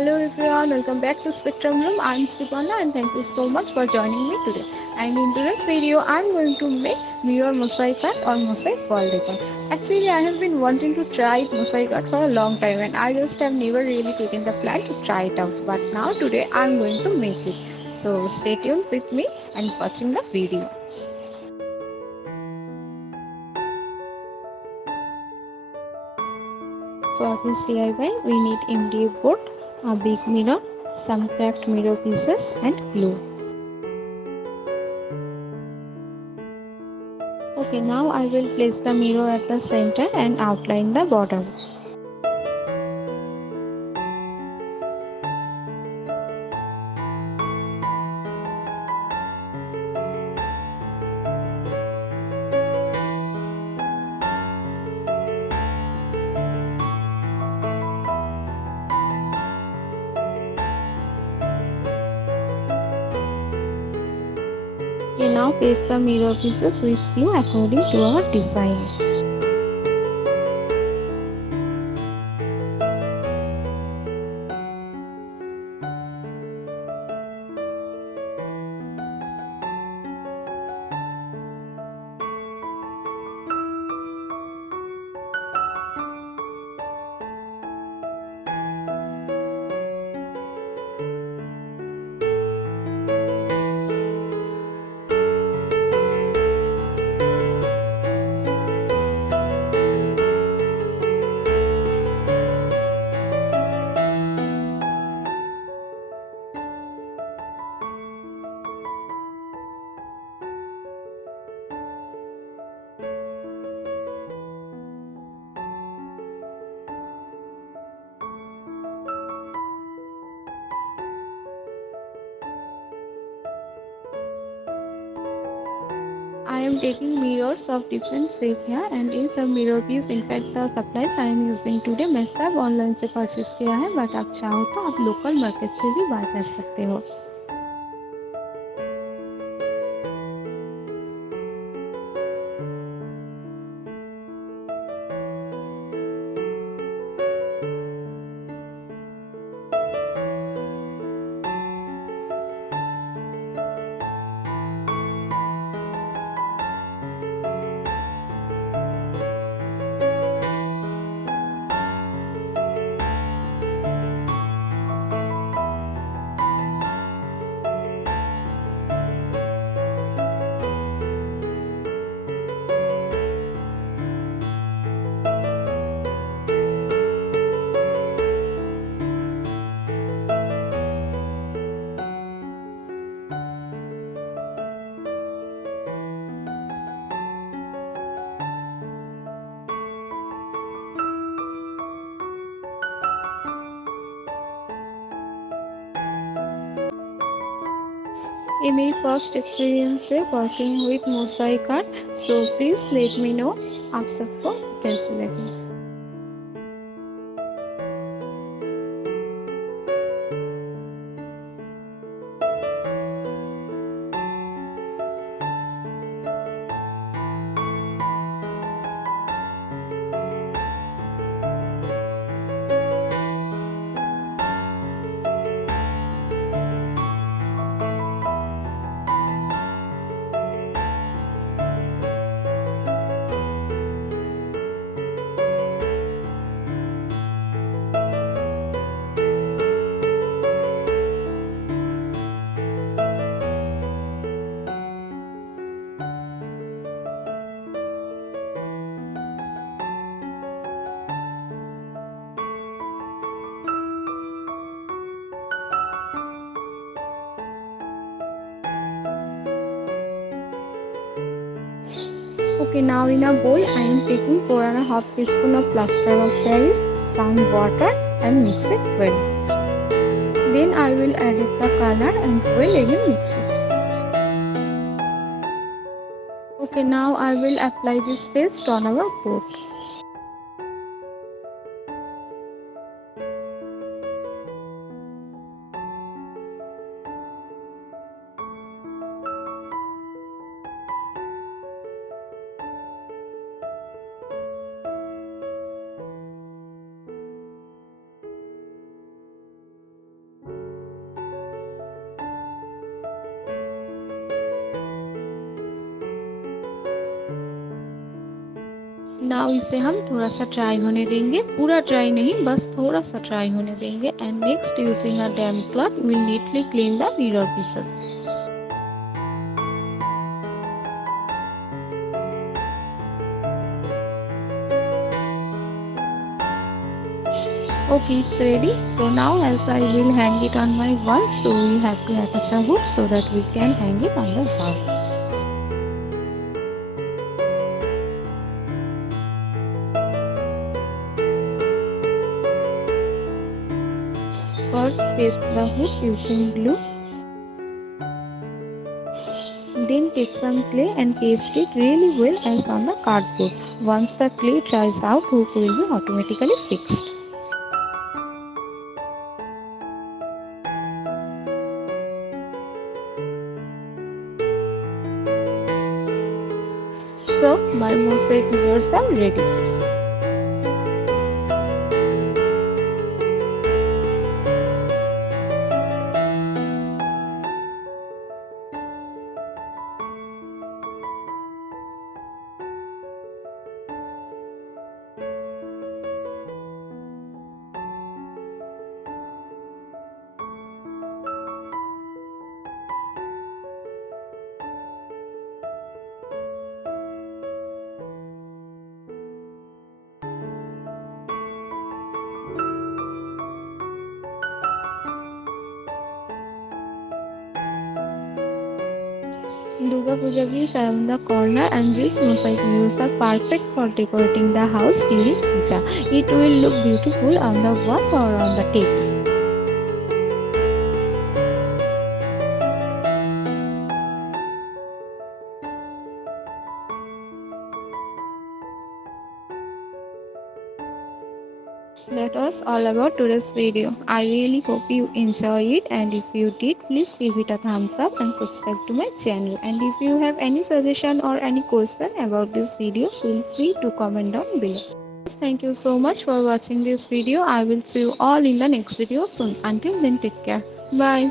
Hello everyone, welcome back to Spectrum Room. I'm Stepana and thank you so much for joining me today. And in today's video, I'm going to make mirror mosaic art or mosaic wall decor. Actually, I have been wanting to try mosaic art for a long time and I just have never really taken the plan to try it out. But now today, I'm going to make it. So stay tuned with me and watching the video. For this DIY, we need MDF board, a big mirror, some craft mirror pieces and glue. Okay, now I will place the mirror at the center and outline the border. We now paste the mirror pieces with glue according to our design. I am taking mirrors of different shape here and in some mirror piece in fact the supplies I am using today मैं सब online से purchase किया है but आप चाहो तो आप local market से भी बाय कर सकते हो. ये मेरी फर्स्ट एक्सपीरियंस है working with mosaic art so please let me know आप सबको कैसे लगे. Okay, now in a bowl I am taking 4.5 teaspoon of plaster of Paris, some water and mix it well. Then I will add it the color and well again mix it. Okay, now I will apply this paste on our board. Now इसे हम थोड़ा सा dry होने देंगे, पूरा dry नहीं, बस थोड़ा सा ड्राई होने देंगे। And next using a damp cloth we'll neatly clean the mirror pieces. Okay, it's ready. So now as I will hang it on my wall, so we have to attach a hook so that we can hang it on the wall. First paste the hook using glue. Then take some clay and paste it really well as on the cardboard. Once the clay dries out, hook will be automatically fixed. So my mosaic mirrors are ready. Durga Puja gifts are in the corner, and these mosaic mirrors are perfect for decorating the house during puja. It will look beautiful on the wall or on the table. That was all about today's video. I really hope you enjoy it, and if you did, please give it a thumbs up and subscribe to my channel. And if you have any suggestion or any question about this video, feel free to comment down below. Thank you so much for watching this video. I will see you all in the next video soon. Until then, take care. Bye.